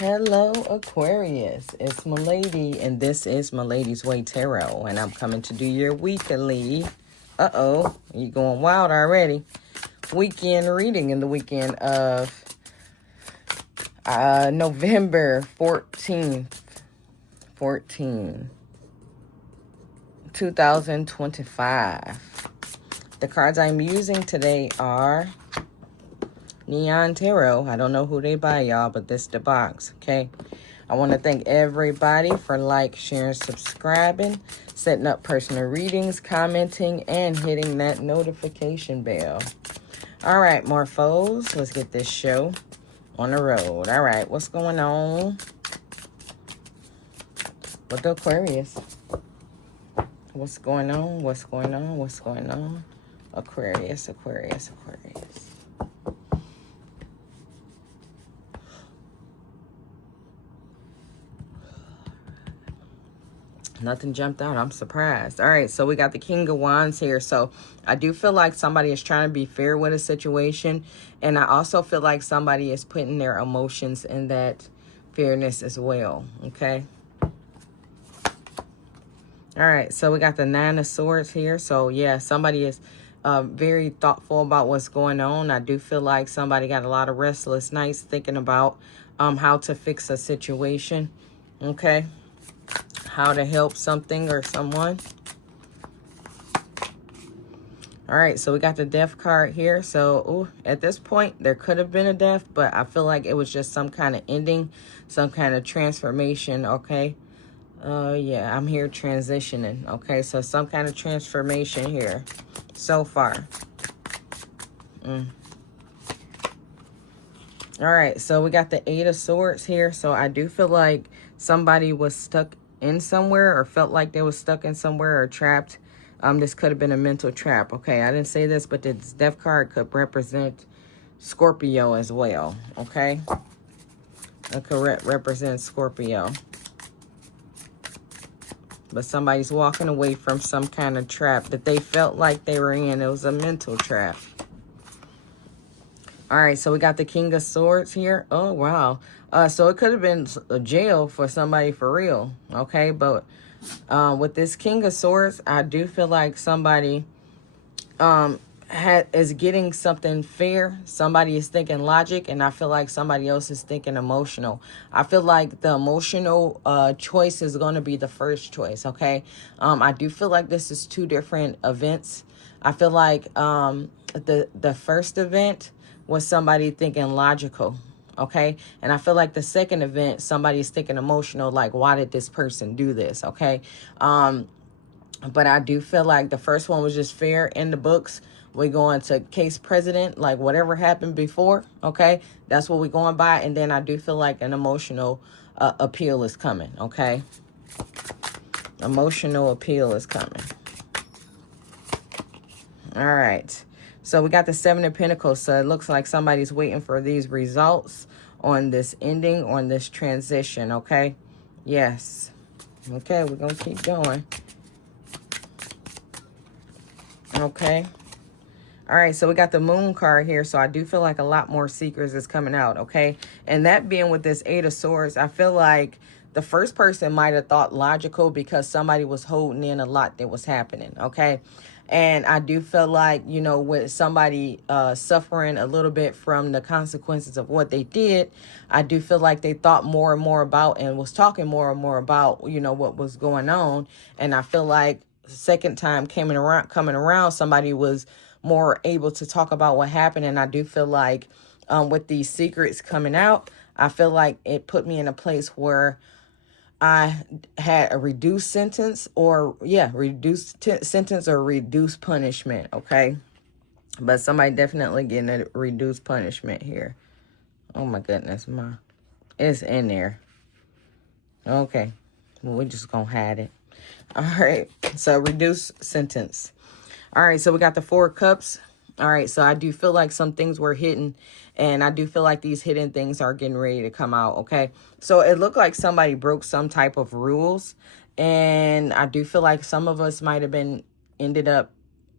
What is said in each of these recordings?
Hello, Aquarius. It's Milady, and this is Malady's Way Tarot, and I'm coming to do your weekly. You going wild already. Weekend reading in the weekend of November 14th, 2025. The cards I'm using today are Neon Tarot. I don't know who they buy, y'all, but this the box, okay? I want to thank everybody for sharing, subscribing, setting up personal readings, commenting, and hitting that notification bell. All right, Morphos, let's get this show on the road. All right, what's going on with the Aquarius? What's going on? What's going on? What's going on? Aquarius, Aquarius, Aquarius. Nothing jumped out. I'm surprised. All right, so we got the King of Wands here. So I do feel like somebody is trying to be fair with a situation. And I also feel like somebody is putting their emotions in that fairness as well. Okay. All right, so we got the Nine of Swords here. So, yeah, somebody is very thoughtful about what's going on. I do feel like somebody got a lot of restless nights thinking about how to fix a situation. Okay. How to help something or someone. All right, so we got the Death card here. So at this point, there could have been a death, but I feel like it was just some kind of ending, some kind of transformation, okay? Yeah, I'm here transitioning, okay? So some kind of transformation here so far. All right, so we got the Eight of Swords here. So I do feel like somebody was stuck in somewhere or felt like they was stuck in somewhere or trapped. This could have been a mental trap. Okay, I didn't say this, but this Death card could represent Scorpio as well. Okay, it could represent Scorpio. But somebody's walking away from some kind of trap that they felt like they were in. It was a mental trap. All right, so we got the King of Swords here. Oh, wow. So it could have been a jail for somebody for real, okay? But with this King of Swords, I do feel like somebody is getting something fair. Somebody is thinking logic, and I feel like somebody else is thinking emotional. I feel like the emotional choice is going to be the first choice, okay? I do feel like this is two different events. I feel like the first event was somebody thinking logical, okay? And I feel like the second event, somebody's thinking emotional, like, why did this person do this, okay? But I do feel like the first one was just fair in the books. We're going to case precedent, like whatever happened before, okay? That's what we're going by. And then I do feel like an emotional appeal is coming, okay? Emotional appeal is coming. All right. So we got the Seven of Pentacles. So it looks like somebody's waiting for these results on this ending, on this transition, okay? Yes. Okay, we're going to keep going. Okay. All right, so we got the Moon card here. So I do feel like a lot more secrets is coming out, okay? And that being with this Eight of Swords, I feel like the first person might have thought logical because somebody was holding in a lot that was happening, okay? And I do feel like, you know, with somebody suffering a little bit from the consequences of what they did, I do feel like they thought more and more about and was talking more and more about, you know, what was going on. And I feel like second time coming around, somebody was more able to talk about what happened. And I do feel like with these secrets coming out, I feel like it put me in a place where I had a reduced sentence or, reduced sentence or reduced punishment, okay? But somebody definitely getting a reduced punishment here. Oh, my goodness, it's in there. Okay, well, we're just going to hide it. All right, so reduced sentence. All right, so we got the Four of Cups. All right, so I do feel like some things were hidden, and I do feel like these hidden things are getting ready to come out, okay? So it looked like somebody broke some type of rules, and I do feel like some of us might have ended up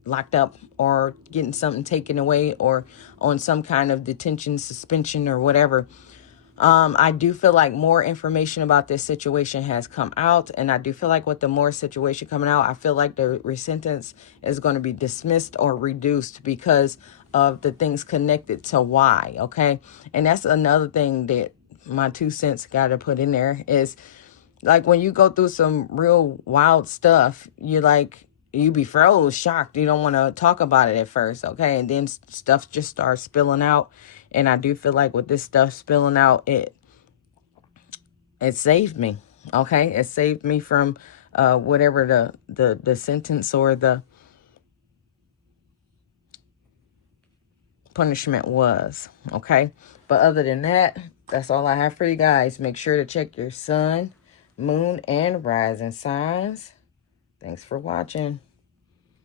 locked up or getting something taken away or on some kind of detention, suspension, or whatever. I do feel like more information about this situation has come out, and I do feel like with the more situation coming out, I feel like the sentence is going to be dismissed or reduced because of the things connected to why, okay? And that's another thing that my 2 cents got to put in there is, like, when you go through some real wild stuff, you be froze, shocked. You don't want to talk about it at first, okay? And then stuff just starts spilling out. And I do feel like with this stuff spilling out, it saved me, okay? It saved me from whatever the sentence or the punishment was, okay? But other than that, that's all I have for you guys. Make sure to check your sun, moon, and rising signs. Thanks for watching.